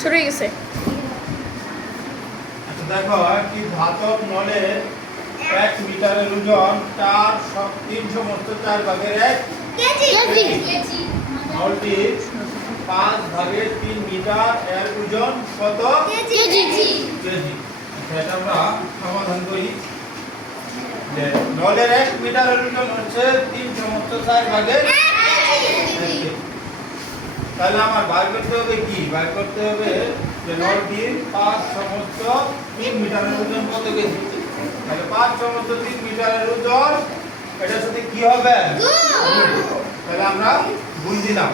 শুরু হয়ে গেছে। আচ্ছা দেখো একটি ধাতব নলের 1 মিটারের ওজন 3 সমস্ত 4 ভাগের 1 কেজি। নলটি 5 ভাগের 3 মিটার এর ওজন কত? কেজি। কেজি। এটা আমরা সমাধান করি যে নলের 1 মিটারের ওজন হচ্ছে 3 সমস্ত 4 ভাগের 1 কেজি। তাহলে আমার বার করতে হবে কি? বার করতে হবে যে নলটির 5 সমস্ত 3 মিটারের ওজন কত কেজি? তাহলে 5 সমস্ত 3 মিটারের ওজন এটার সাথে কি হবে? গুণ। তাহলে আমরা গুণ দিলাম।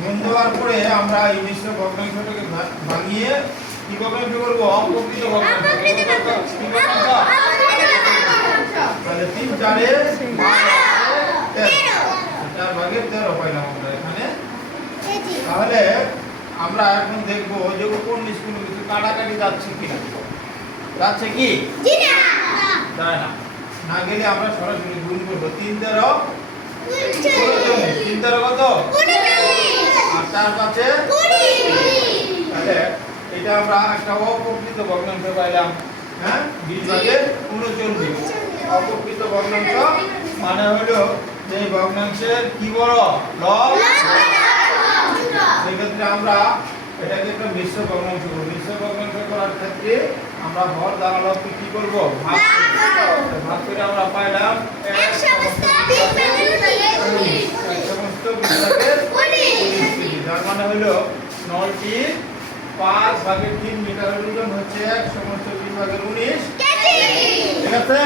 গুণ দেওয়ার পরে আমরা এই মিশ্র ভগ্নাংশটাকে ভাঙিয়ে কি ভগ্নাংশ করব? অপ্রকৃত ভগ্নাংশ। কি ভগ্নাংশ? তাহলে 3 4 এ 13 4 ভাগের 13 পাইলাম আমরা এখানে। তাহলে আমরা এখন দেখব যে উপর নিচ কোনো কিছু কাটাকাটি যাচ্ছে কিনা। যাচ্ছে কি? জি না। যায় না। না গেলে আমরা সরাসরি গুণ করব। 3 13 19 3 13 কত? 19 আর 4 5 20 তাহলে এটা আমরা একটা অপ্রকৃত ভগ্নাংশ পাইলাম। হ্যাঁ 20 ভাগের 39 অপ্রকৃত ভগ্নাংশ মানে হলো যে ভগ্নাংশের কি বড়? লব সেক্ষেত্রে আমরা এটাকে একটা মিশ্র ভগ্নাংশ করব। মিশ্র ভগ্নাংশ করার ক্ষেত্রে আমরা হর দ্বারা লবকে কি করব? ভাগ করব। ভাগ করে আমরা পাইলাম 1 সমস্ত 20 ভাগের 19 কেজি। যার মানে হলো নলটি 5 ভাগের 3 মিটারের ওজন হচ্ছে 1 সমস্ত 20 ভাগের 19 কেজি। ঠিক আছে?